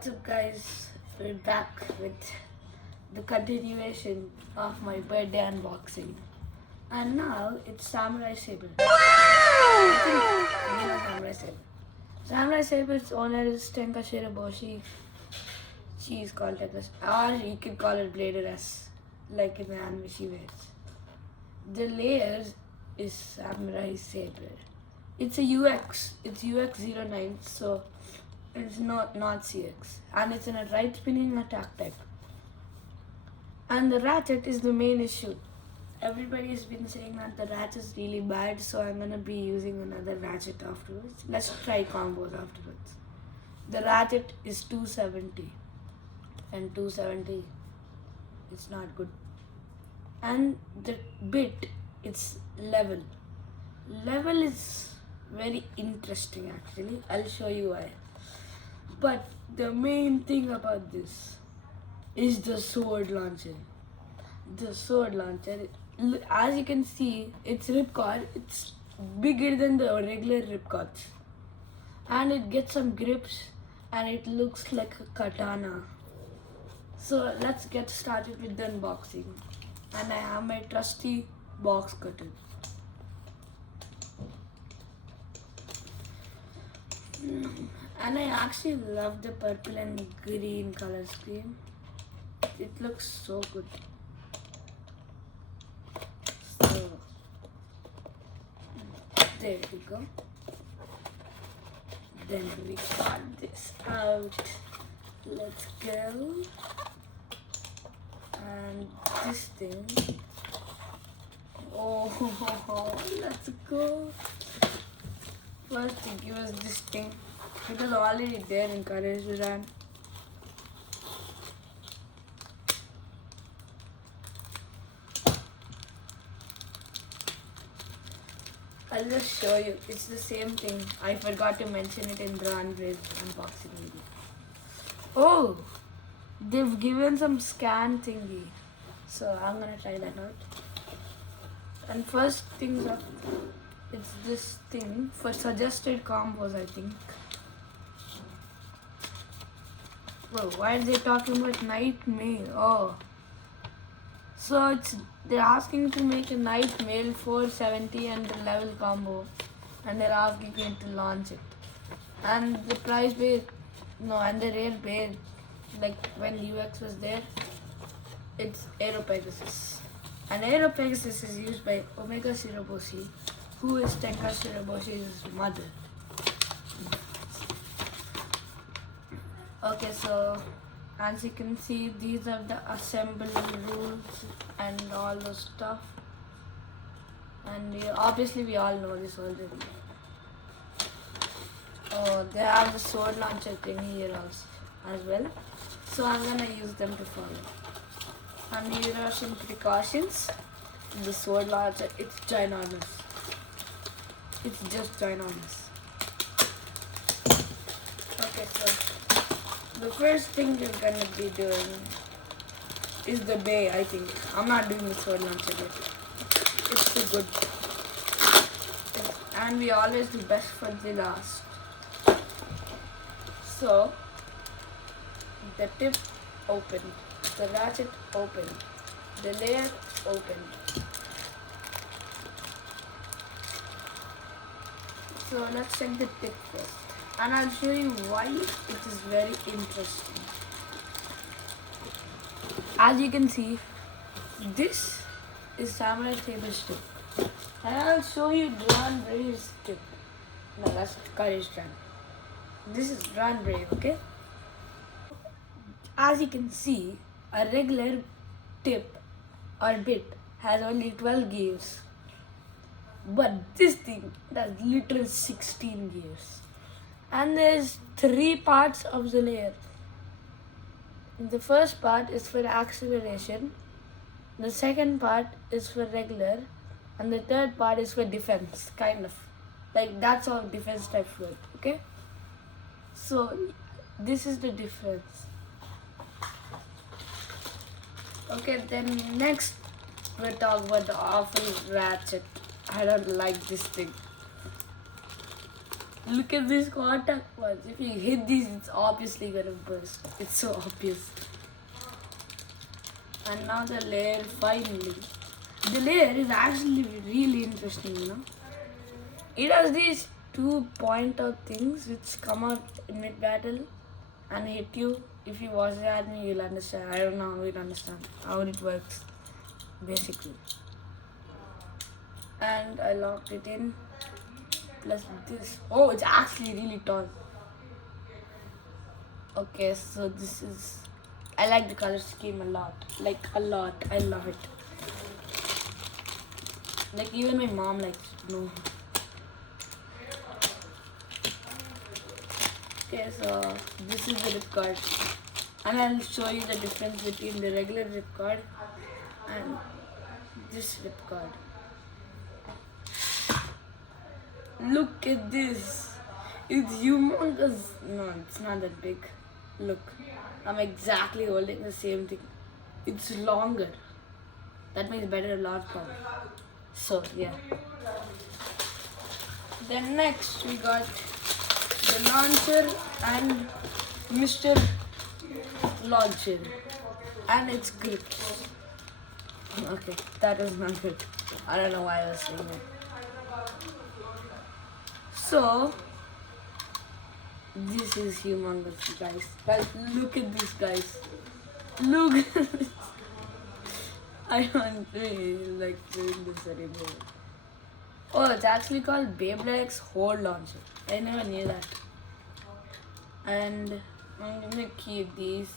What's up, guys? We're back with the continuation of my birthday unboxing. And now it's Samurai Saber. I think you know Samurai Saber. Samurai Saber's owner is Tenka Shiraboshi. She is called Tenka, or you can call her Blader S, like in the anime she wears. The layers is Samurai Saber. It's a UX. It's UX09, so it's not CX, and it's in a right spinning attack type. And the ratchet is the main issue. Everybody has been saying that the ratchet is really bad, so I'm gonna be using another ratchet afterwards. Let's try combos afterwards. The ratchet is 270, and 270 it's not good. And the bit, it's level. Level is very interesting actually. I'll show you why. But the main thing about this is the sword launcher. The sword launcher, as you can see, it's ripcord. It's bigger than the regular ripcords. And it gets some grips and it looks like a katana. So let's get started with the unboxing. And I have my trusty box cutter. And I actually love the purple and green color scheme. It looks so good. So, there we go. Then we got this out. Let's go. And this thing. Oh, let's go. First, they give us this thing. It was already there in Courage Run. I'll just show you. It's the same thing. I forgot to mention it in the unbrave unboxing video. Oh, they've given some scan thingy. So I'm gonna try that out. And first things up, it's this thing for suggested combos, I think. Whoa, why are they talking about night mail? Oh. So they're asking to make a night mail 470 and the level combo. And they're asking you to launch it. And the price base, no, and the rare base, like when UX was there, it's Aero Pegasus. And Aero Pegasus is used by Omega Shiraboshi, who is Tenka Shiraboshi's mother. Okay, so as you can see, these are the assembly rules and all the stuff. And obviously we all know this already. Oh, they have the sword launcher thing here also as well. So I'm gonna use them to follow. And here are some precautions. The sword launcher, it's ginormous. It's just ginormous. Okay, so the first thing you're gonna be doing is the bay, I think. I'm not doing the sword launcher yet. It's too good. And we always do best for the last. So, the tip open, the ratchet open, the layer open. So let's check the tip first. And I'll show you why it is very interesting. As you can see, this is Samurai Saber's tip. And I'll show you Drawn Brave's tip. No, that's Courage Run. This is Drawn Brave, okay? As you can see, a regular tip or bit has only 12 gears. But this thing does literally 16 gears. And there's 3 parts of the layer. The first part is for acceleration, the second part is for regular, and the third part is for defense, kind of. Like that's how defense types work, okay? So this is the difference. Okay, then next we'll talk about the awful ratchet. I don't like this thing. Look at these contact points. If you hit these, it's obviously gonna burst. It's so obvious. And now the layer finally. The layer is actually really interesting, you know. It has these 2 pointer things which come out in mid battle and hit you. If you watch the anime, you'll understand. I don't know how you'll understand how it works, basically. And I locked it in. Plus this. Oh, it's actually really tall. Okay, so this is. I like the color scheme a lot. Like a lot. I love it. Like even my mom likes it. No. Okay, so this is the rip card. And I'll show you the difference between the regular rip card and this rip card. Look at this. It's humongous. No, it's not that big. Look, I'm exactly holding the same thing. It's longer. That means better large power. So, yeah. Then next we got the launcher and Mr. Launcher. And its grips. Okay, that was not good. I don't know why I was saying that. So, this is humongous, guys. Guys, look at this, guys. Look at this. I don't really like doing this anymore. Oh, it's actually called Beyblade X Hold Launcher. I never knew that. And I'm gonna keep these.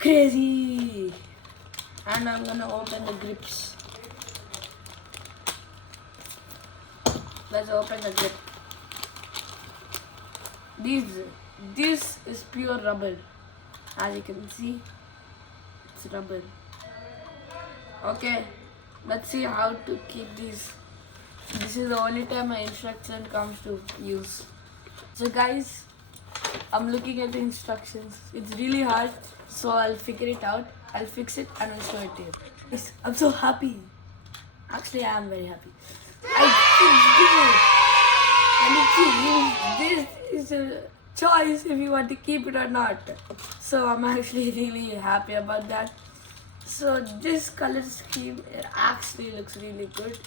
Crazy! And I'm gonna open the grips. Let's open the grip. This is pure rubber. As you can see, it's rubber. Okay, let's see how to keep these. This is the only time my instruction comes to use. So guys, I'm looking at the instructions. It's really hard, so I'll figure it out. I'll fix it and I'll show it to you. Yes, I'm so happy. Actually, I am very happy. And this is a choice if you want to keep it or not. So I'm actually really happy about that. So this color scheme, it actually looks really good.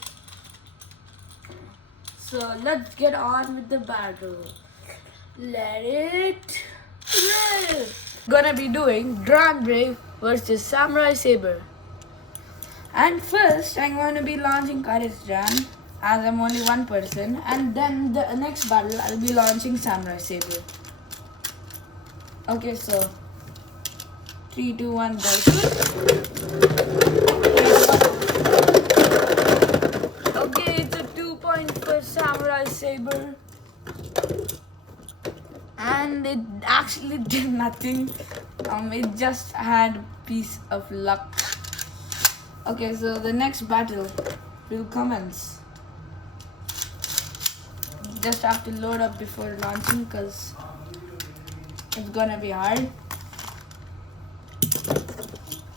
So let's get on with the battle. Let it rip. Gonna be doing Drum Brave versus Samurai Saber. And first I'm going to be launching Courage Drum as I'm only one person, and then the next battle I'll be launching Samurai Saber. Okay, so 3, 2, 1, go. Okay, it's a 2 point for Samurai Saber. And it actually did nothing. It just had a piece of luck. Okay, so the next battle will commence. Just have to load up before launching because it's gonna be hard.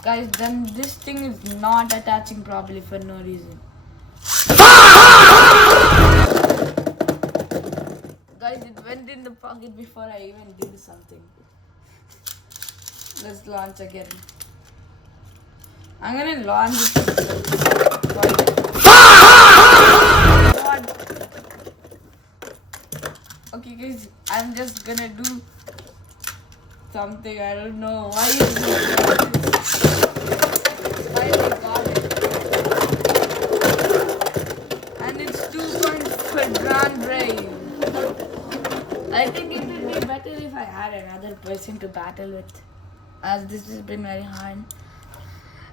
Guys, then this thing is not attaching properly for no reason. Guys, it went in the pocket before I even did something. Let's launch again. I'm gonna launch it. Okay guys, I'm just gonna do something. I don't know why is this. Finally got it. And it's 2 points for Grand Brave. I think it would be better if I had another person to battle with, as this has been very hard.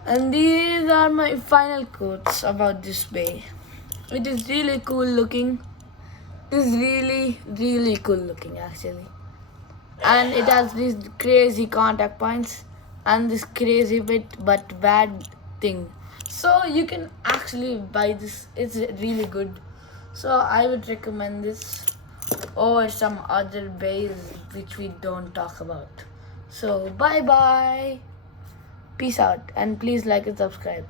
And these are my final quotes about this bay. It is really cool looking. It is really cool looking actually. And it has these crazy contact points and this crazy bit but bad thing. So you can actually buy this. It's really good. So I would recommend this over some other bays which we don't talk about. So bye bye. Peace out and please like and subscribe.